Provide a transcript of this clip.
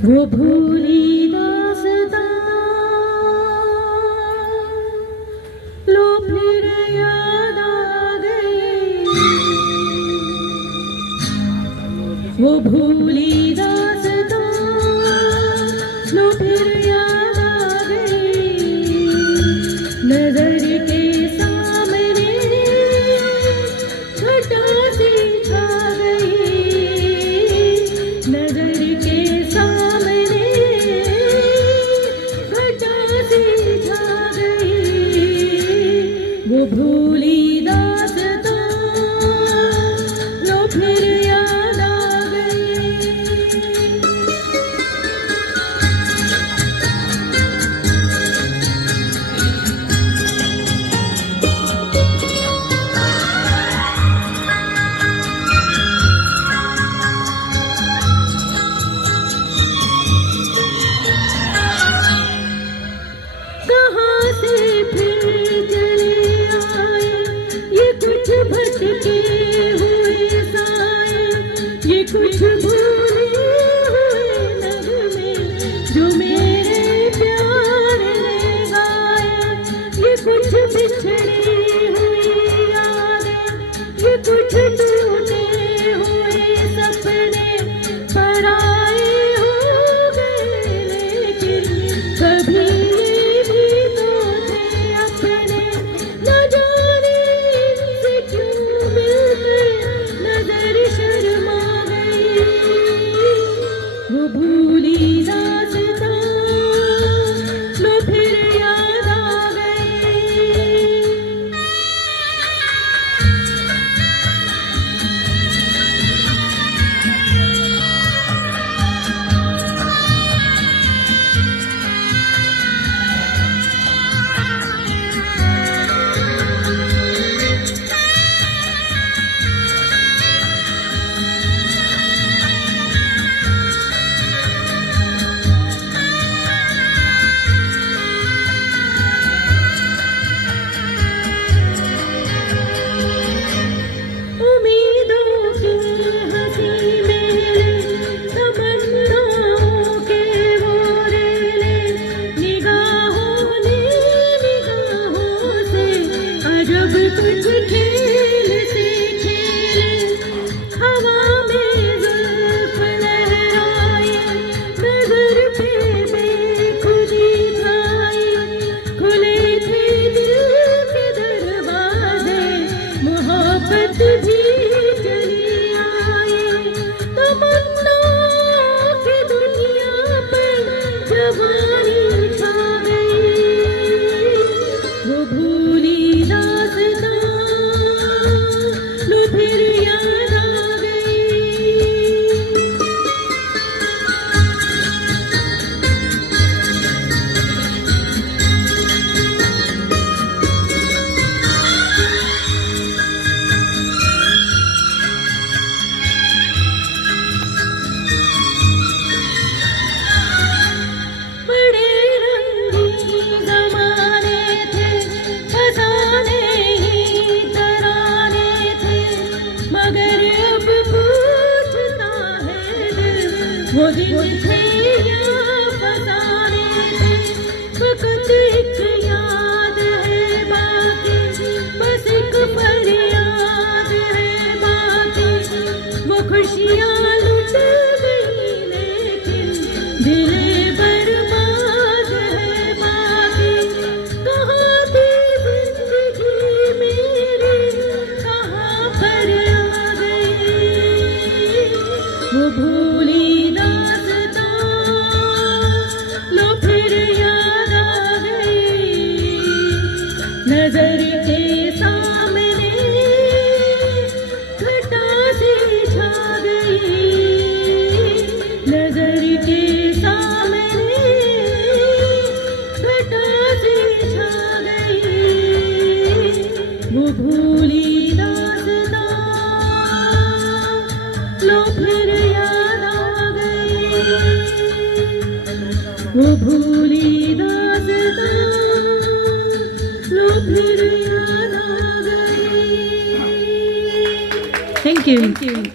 वो भूली दास्तां लो फिर याद आ गई, वो भूली दास्तां लो फिर याद आ गई, नजर के सामने घटा सी छा गई, नजर के सामने घटा सी छा गई, वो भूली दास्तां लो फिर याद आ गई। कहाँ से फिर चले आए ये कुछ भटके हुए साए, ये कुछ भूले हुए नगमे जो मेरे प्यार ने गाए, ये कुछ बिछड़ी हुई यादें, ये कुछ टूटे हुए सपने पराए हो गए, लेकिन कभी भूली दास्तां लो फिर याद आ गई। उम्मीदों के हंसी मेले, तमन्नाओं के वो रेले, निगाहों ने निगाहों से अजब कुछ खेल से खेले, हवा में जुल्फ लहराए, नजर पे बेखुदी छाई, खुले थे दिल के दरवाजे, मोहब्बत भी चली आई, तमन्ना की दुनिया पर जवानी छा गई, वो भूली दास्तां लो फिर याद आ गई। बड़े रंगीन ज़माने थे, फसाने ही तराने थे, मगर अब पूछता है दिल वो दिन थे या फसाने थे, वक्त एक याद है बाकी, बस एक फरियाद है बाकी, वो खुशियाँ लुट गई लेकिन दिले बर्बाद है बाकी, कहाँ थी जिंदगी मेरी कहाँ पर आ गई, वो भूली दास्तां लो फिर याद आ गई, नजर के सामने घटा सी छा गई, नजर के सामने घटा सी छा गई। भोली दासता लो फिर याद आ गई, वो भोली दासता लो फिर याद आ गई। Thank you.